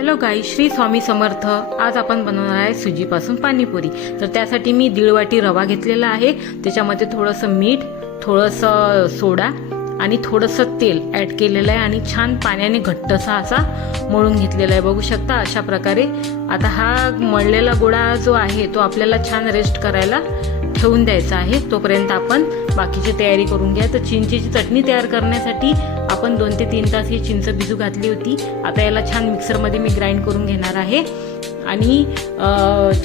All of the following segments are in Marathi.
हॅलो गाईस, श्री स्वामी समर्थ। आज आपण बनवणार आहे सुजीपासून पाणीपुरी। तर त्यासाठी मी 1.5 वाटी रवा घेतलेला आहे, त्याच्यामध्ये थोडंसं मीठ, थोडंसं सोडा आणि थोडंसं तेल ॲड केलेलं आहे आणि छान पाण्याने घट्टसा असा मळून घेतलेला आहे। बघू शकता अशा प्रकारे। आता हा मळलेला गोळा जो आहे तो आपल्याला छान रेस्ट करायला ठेवून द्यायचा आहे। तोपर्यंत आपण बाकीची तयारी करून घ्या। तर चिंचेची चटणी तयार करण्यासाठी आपण 2 ते 3 तास ही चिंच भिजू घातली होती। आता याला छान मिक्सरमध्ये मी ग्राइंड करून घेणार आहे आणि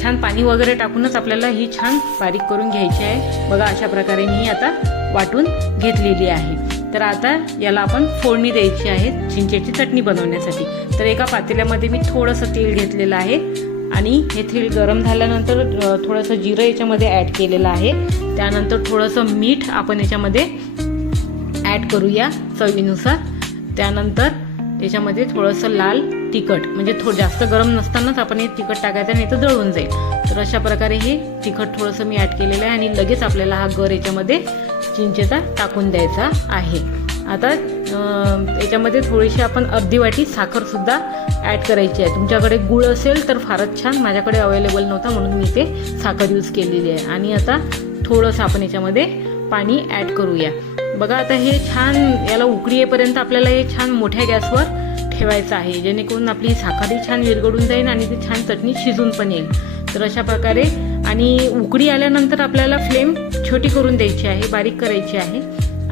छान पाणी वगैरे टाकूनच आपल्याला ही छान बारीक करून घ्यायची आहे। बघा अशा प्रकारे मी आता वाटून घेतलेली आहे। तर आता याला आपण फोडणी द्यायची आहे चिंचेची चटणी बनवण्यासाठी। तर एका पातेल्यामध्ये मी थोडंसं तेल घेतलेलं आहे आणि हे तेल गरम झाल्यानंतर थोडंसं जिरं याच्यामध्ये ॲड केलेलं आहे। त्यानंतर थोडंसं मीठ आपण याच्यामध्ये ॲड करूया चवीनुसार। त्यानंतर त्याच्यामध्ये थोडंसं लाल तिखट, म्हणजे जास्त गरम नसतानाच आपण हे तिखट टाकायचं नाही तर जळून जाईल। तर अशा प्रकारे हे तिखट थोडंसं मी ॲड केलेलं आहे आणि लगेच आपल्याला हा गर याच्यामध्ये चिंचेचा टाकून द्यायचा आहे। आता याच्यामध्ये थोडीशी आपण अर्धी वाटी साखर सुद्धा ॲड करायची आहे। तुमच्याकडे गूळ असेल तर फारच छान, माझ्याकडे अवेलेबल नव्हता म्हणून मी ते साखर यूज केलेली आहे। आणि आता थोडंसं आपण याच्यामध्ये पाणी ॲड करूया। बघा आता हे छान याला उकळी येईपर्यंत आपल्याला हे छान मोठ्या गॅसवर ठेवायचं आहे, जेणेकरून आपली साखरही छान विरघळून जाईल आणि ती छान चटणी शिजून पण येईल। तर अशा प्रकारे आणि उकळी आल्यानंतर आपल्याला फ्लेम छोटी करून द्यायची आहे, बारीक करायची आहे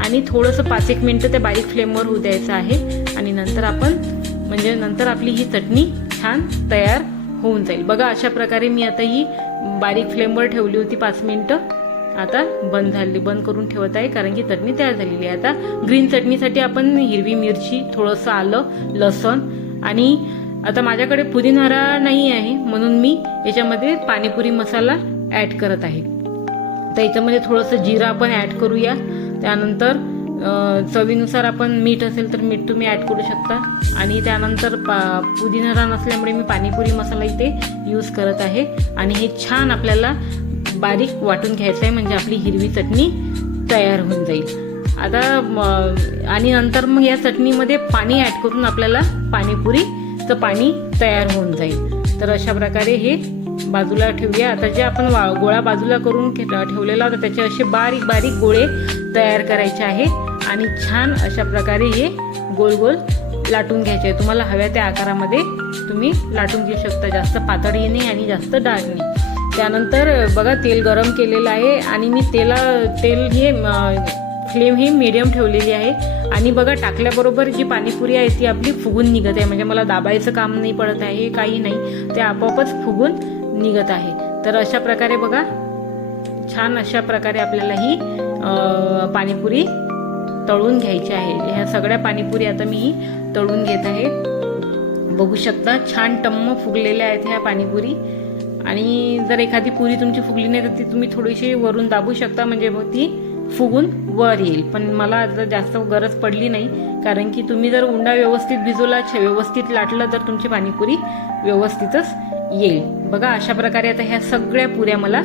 आणि थोडंसं 5-1 मिनिटं त्या बारीक फ्लेमवर होऊ द्यायचं आहे आणि नंतर नंतर आपली ही चटणी छान तयार होऊन जाईल। बघा अशा प्रकारे मी आता ही बारीक फ्लेमवर ठेवली होती 5 मिनिटं। आता बंद करून ठेवत आहे, कारण की चटणी तयार झालेली आहे। आता ग्रीन चटणीसाठी आपण हिरवी मिरची, थोडंसं आलं, लसण आणि आता माझ्याकडे पुदिना नाही आहे म्हणून मी याच्यामध्ये पाणीपुरी मसाला ॲड करत आहे। तर याच्यामध्ये थोडंसं जिरं आपण ॲड करूया। त्यानंतर चवीनुसार आपण मीठ असेल तर मीठ तुम्ही ॲड करू शकता आणि त्यानंतर पुदिना नसल्यामुळे मी पाणीपुरी मसाला इथे यूज करत आहे आणि हे छान आपल्याला बारीक वाटून घ्यायचं आहे, म्हणजे आपली हिरवी चटणी तयार होऊन जाईल। आता आणि नंतर मग या चटणीमध्ये पाणी ॲड करून आपल्याला पाणीपुरीचं पाणी तयार होऊन जाईल। तर अशा प्रकारे हे बाजूला ठेवूया। आता जे आपण गोळा बाजूला करून ठेवलेला होता त्याचे असे बारीक बारीक गोळे तयार करायचे आहे आणि छान अशा प्रकारे हे गोल गोल लाटून घ्यायचे आहे। तुम्हाला हव्या त्या आकारामध्ये तुम्ही लाटून घेऊ शकता, जास्त पातळही नाही आणि जास्त डाळ नाही। त्यानंतर बघा तेल गरम केलेलं आहे आणि मी तेल हे फ्लेम ही मीडियम ठेवलेली आहे आणि बघा टाकल्याबरोबर जी पाणीपुरी आहे ती आपली फुगून निघत आहे, म्हणजे मला दाबायचं काम नाही पडत आहे, काही नाही, ते आपोआपच फुगून निघत आहे। तर अशा प्रकारे बघा छान अशा प्रकारे आपल्याला ही पाणीपुरी तळून घ्यायची आहे। ह्या सगळ्या पाणीपुरी आता मी तळून घेत आहे। बघू शकता छान टम्म फुगलेल्या आहेत ह्या पाणीपुरी आणि जर एखादी पुरी तुमची फुगली नाही तर ती तुम्ही थोडीशी वरून दाबू शकता, म्हणजे मग ती फुगून वर येईल। पण मला आता जास्त गरज पडली नाही, कारण की तुम्ही जर उंडा व्यवस्थित भिजवला, व्यवस्थित लाटलं तर तुमची पाणीपुरी व्यवस्थितच येईल। बघा अशा प्रकारे आता ह्या सगळ्या पुऱ्या मला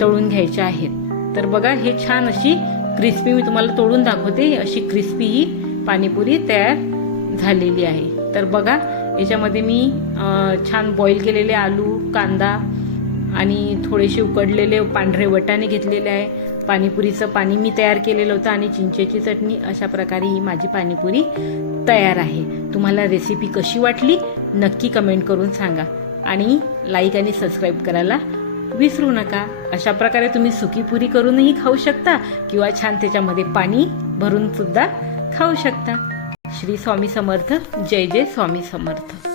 तळून घ्यायच्या आहेत। तर बघा हे छान अशी क्रिस्पी, मी तुम्हाला तोडून दाखवते, अशी क्रिस्पी ही पाणीपुरी तयार झालेली आहे। तर बघा याच्यामध्ये मी छान बॉईल केलेले आलू, कांदा आणि थोडेसे उकडलेले पांढरे वटाणे घेतलेले आहे। पाणीपुरीचं पाणी मी तयार केलेलं होतं आणि चिंचेची चटणी। अशा प्रकारे ही माझी पाणीपुरी तयार आहे। तुम्हाला रेसिपी कशी वाटली नक्की कमेंट करून सांगा आणि लाईक आणि सबस्क्राईब करायला विसरू नका। अशा प्रकारे तुम्ही सुकी पुरी करूनही खाऊ शकता किंवा छान त्याच्यामध्ये पाणी भरून सुद्धा खाऊ शकता। श्री स्वामी समर्थ। जय जय स्वामी समर्थ।